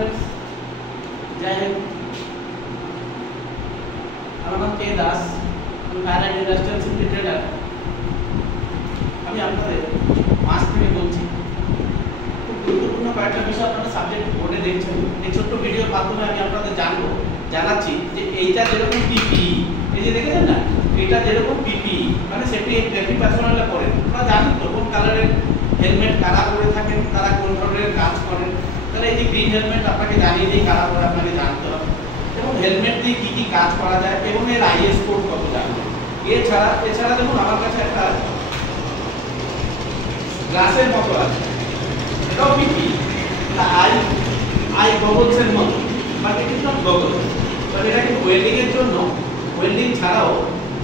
Friends, जय हिंद। আমার নাম কে দাস, আমি fire and industrial safety trainer. আমি আপনাদের মাস থেকে বলছি খুব গুরুত্বপূর্ণ কয়েকটা বিষয় আপনারা সাবজেক্ট বোর্ডে দেখছেন। এই ছোট্ট ভিডিওর মাধ্যমে আমি আপনাদের জানাচ্ছি যে এইটা যেরকম পিপি, এই যে দেখেছেন না, এটা যেরকম পিপি মানে সেফটি পার্সোনালরা করেন, আপনারা জানেন তো কোন কালারের হেলমেট কারা করে থাকেন, তারা কোন ধরনের কাজ করেন। তাহলে এই যে গ্রিন হেলমেট আপনাকে জানিয়ে দিই কারা করে, আপনাকে জানতে হবে এবং হেলমেট দিয়ে কি কি কাজ করা যায় এবং এর আইএস কোড কত জানবেন। এছাড়া দেখুন আমার কাছে একটা গ্লাসের মতো আছে, এটাও পিপি, আই গগলসের মতো, but it is not goggle, but এটা কিন্তু ওয়েল্ডিং এর জন্য, ওয়েল্ডিং ছাড়াও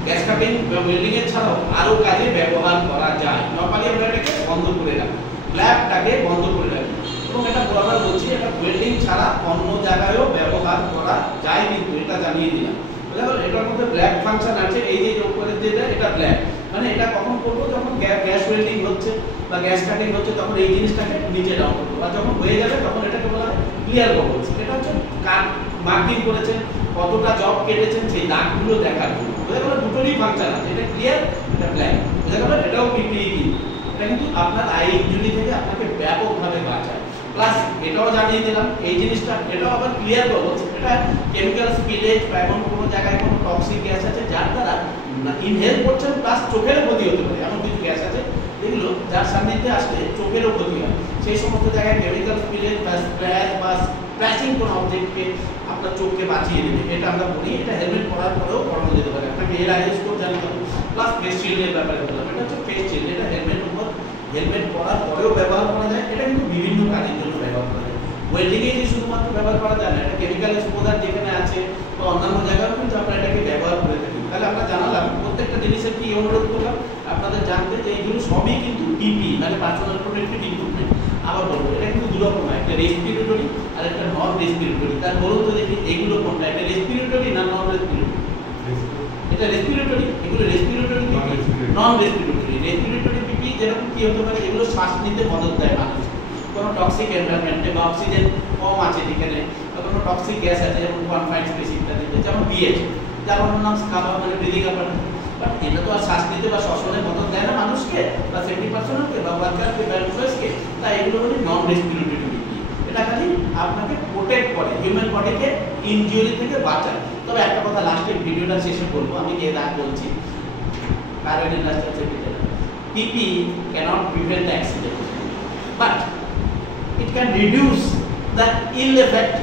গ্যাস কাটিং বা ওয়েল্ডিং এর ছাড়াও আরো কাজে ব্যবহার করা যায়। নরমালি আমরা এটাকে বন্ধ করে রাখি, ল্যাবটাকে বন্ধ করে রাখি এবং এটা বরাবর বলছি এটা ওয়েল্ডিং ছাড়া অন্য জায়গায়ও ব্যবহার করা যায়, কিন্তু এটা জানিয়ে দিলাম। বুঝলেন, এটার মধ্যে ব্ল্যাক ফাংশন আছে, এই যে উপরের যেটা এটা ব্ল্যাক, মানে এটা কখন করব যখন গ্যাস ওয়েল্ডিং হচ্ছে বা গ্যাস কাটিং হচ্ছে তখন এই জিনিসটাকে নিচে ডাউন করব, আর যখন হয়ে যাবে তখন এটাকে বলা হয় ক্লিয়ার গগলস। এটা হচ্ছে মার্কিং করেছেন, কতটা জব কেটেছেন সেই দাগগুলো দেখার জন্য। বুঝা গেল, দুটোরই ফাংশন আছে, এটা ক্লিয়ার, এটা ব্ল্যাক। বুঝা গেল, এটাও পিপিই কিন্তু এটা কিন্তু আপনার আই ইনজুরি থেকে আপনাকে ব্যাপকভাবে বাঁচায়। প্লাস এটাও জানিয়ে দিলাম এই জিনিসটা, এটাও আবার ক্লিয়ার গগলস, এটা কেমিক্যাল স্পিলেজ বা এমন কোনো জায়গায় কোনো টক্সিক গ্যাস আছে যার দ্বারা ইনহেল করছেন প্লাস চোখেরও ক্ষতি হতে পারে। এমন কিছু গ্যাস আছে যেগুলো যার সান্নিধ্যে আসলে চোখেরও ক্ষতি হয়, সেই সমস্ত জায়গায় কেমিক্যাল স্পিলেজ বা স্প্ল্যাশ বা স্প্ল্যাশিং কোনো অবজেক্টকে আপনার চোখকে বাঁচিয়ে দেবে, এটা আমরা বলি। এটা হেলমেট পরার পরেও পরানো যেতে পারে, আপনাকে এর আইএস কোড জানতে হবে। প্লাস ফেস শিল্ডের ব্যাপারে বললাম, এটা হচ্ছে ফেস শিল্ড, এটা হেলমেট পরার পরেও ব্যবহার করা যায়, এটা কিন্তু বিভিন্ন কাজের জন্য ব্যবহার করা যায়। ওয়েল্ডিং এ যে শুধুমাত্র ব্যবহার করা যায় না, এটা কেমিক্যাল এক্সপোজার যেখানে আছে বা অন্যান্য জায়গায়ও কিন্তু আমরা এটাকে ব্যবহার করে থাকি। তাহলে আমরা জানালাম প্রত্যেকটা জিনিসের কি অনুরোধ করলাম আপনাদের জানতে যে এইগুলো সবই কিন্তু পিপি মানে পার্সোনাল প্রোটেক্টিভ ইকুইপমেন্ট। আবার বলবো এটা কিন্তু দু রকম, একটা রেসপিরেটরি আর একটা নন রেসপিরেটরি। তার বলুন তো দেখি এগুলো কোনটা, এটা রেসপিরেটরি না নন রেসপিরেটরি? এটা রেসপিরেটরি, এগুলো রেসপিরেটরি নন রেসপিরেটরি। রেসপিরেটরি পিপি যেরকম কি হতে পারে, এগুলো শ্বাস নিতে মদত দেয় মানুষ, কোনো টক্সিক এনভায়রনমেন্টে বা অক্সিজেন কম আছে যেখানে, বা কোনো টক্সিক গ্যাস আছে যেমন কনফাইন্ড স্পেস ইত্যাদিতে, যেমন বিএচ, যার অন্য নাম স্কাবা মানে ব্রিদিং অ্যাপারেটস। বাট এটা তো আর শ্বাস নিতে বা শ্বসনে মদত দেয় না মানুষকে বা সেফটি পার্সোনালকে বা ওয়ার্কারকে বা এমপ্লয়িজকে, তাই এগুলো হলো নন রেসপিরেটরি পিপি। এটা খালি আপনাকে প্রোটেক্ট করে, হিউম্যান বডিকে ইনজুরি থেকে বাঁচায়। তবে একটা কথা লাস্টে ভিডিওটা শেষে বলবো, আমি যে দাগ বলছি fire and industrial safety trainer, PP cannot prevent the accident, but it can reduce the ill effect